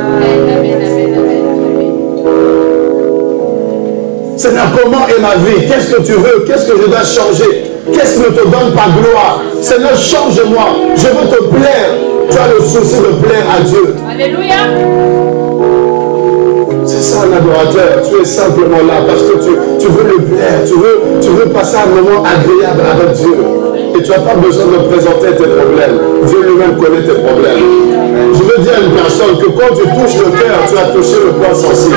Seigneur, comment est ma vie? Qu'est-ce que tu veux? Qu'est-ce que je dois changer? Qu'est-ce qui ne te donne pas gloire? Seigneur, change-moi. Je veux te plaire. Tu as le souci de plaire à Dieu. Alléluia. C'est ça un adorateur. Tu es simplement là parce que tu veux le plaire. Tu veux passer un moment agréable avec Dieu. Et tu n'as pas besoin de présenter tes problèmes. Dieu lui-même connaît tes problèmes. Je veux dire à une personne que quand tu touches le cœur, tu as touché le point sensible.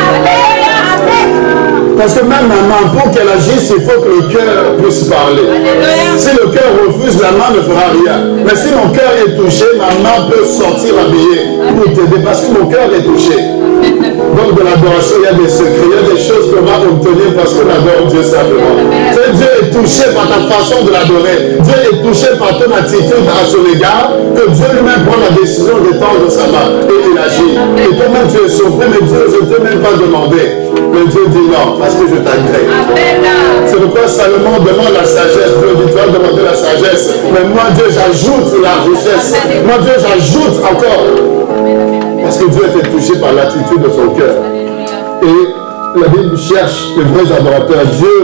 Parce que même maman, pour qu'elle agisse, il faut que le cœur puisse parler. Si le cœur refuse, la main ne fera rien. Mais si mon cœur est touché, ma main peut sortir habillée pour t'aider parce que mon cœur est touché. Donc de l'adoration, il y a des secrets, il y a des choses qu'on va obtenir parce qu'on adore Dieu simplement. Dieu est touché par ta façon de l'adorer. Dieu est touché par ton attitude à son égard, que Dieu lui-même prend la décision d'étendre sa main et il agit. Et toi-même tu es surpris, mais Dieu, je ne t'ai même pas demandé. Mais Dieu dit non, parce que je t'agrée. C'est pourquoi Salomon demande la sagesse. Dieu dit, tu vas demander la sagesse. Mais moi, Dieu, j'ajoute la richesse. Moi, Dieu, j'ajoute encore. Parce que Dieu était touché par l'attitude de son cœur. Et la Bible cherche les vrais adorateurs. Dieu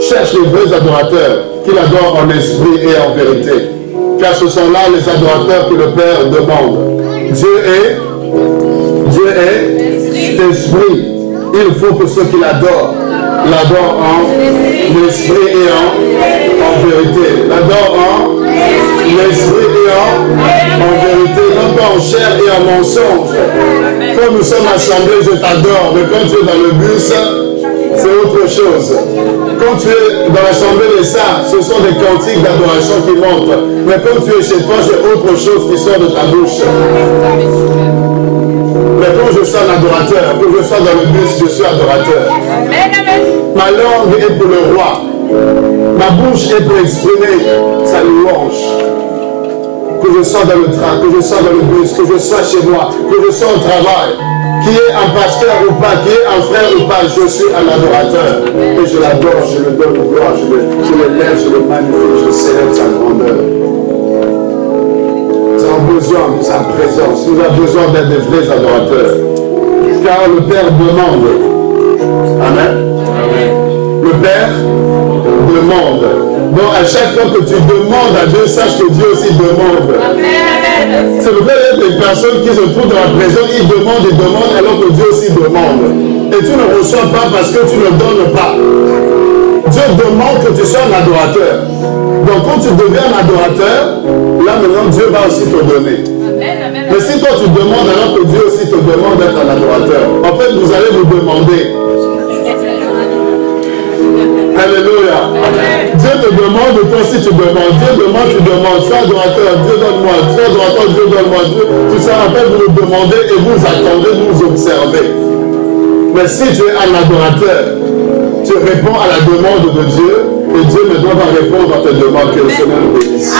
cherche les vrais adorateurs qu'il adore en esprit et en vérité. Car ce sont là les adorateurs que le Père demande. Dieu est esprit. Il faut que ceux qui l'adorent en esprit et en vérité. L'adorent en esprit et en vérité, non pas en chair et en mensonge. Quand nous sommes assemblés, je t'adore, mais quand tu es dans le bus, c'est autre chose. Quand tu es dans l'assemblée des saints, ce sont des cantiques d'adoration qui montent. Mais quand tu es chez toi, c'est autre chose qui sort de ta bouche. Mais quand je suis un adorateur, que je sois dans le bus, je suis adorateur. Ma langue est pour le roi. Ma bouche est pour exprimer sa louange. Que je sois dans le train, que je sois dans le bus, que je sois chez moi, que je sois au travail, qui est un pasteur ou pas, qui est un frère ou pas, je suis un adorateur. Et je l'adore, je le donne gloire, je le lève, je le magnifie, je célèbre sa grandeur. Nous avons besoin de sa présence, nous avons besoin d'être des vrais adorateurs. Car le Père demande. Amen. Le Père demande. Donc à chaque fois que tu demandes à Dieu, sache que Dieu aussi demande. C'est le vrai des personnes qui se trouvent dans la prison, ils demandent et demandent alors que Dieu aussi demande. Et tu ne reçois pas parce que tu ne donnes pas. Dieu demande que tu sois un adorateur. Donc quand tu deviens un adorateur, là maintenant Dieu va aussi te donner. Mais si toi tu demandes alors que Dieu aussi te demande d'être un adorateur, en fait vous allez vous demander. Alléluia. Dieu te demande, toi aussi tu demandes. Dieu demande, tu demandes. Sois adorateur, Dieu donne-moi. Sois adorateur, Dieu donne-moi. Tout ça, en fait, vous le demandez et vous attendez, vous observez. Mais si tu es un adorateur, tu réponds à la demande de Dieu et Dieu maintenant va répondre à tes demandes. Que le Seigneur nous bénisse.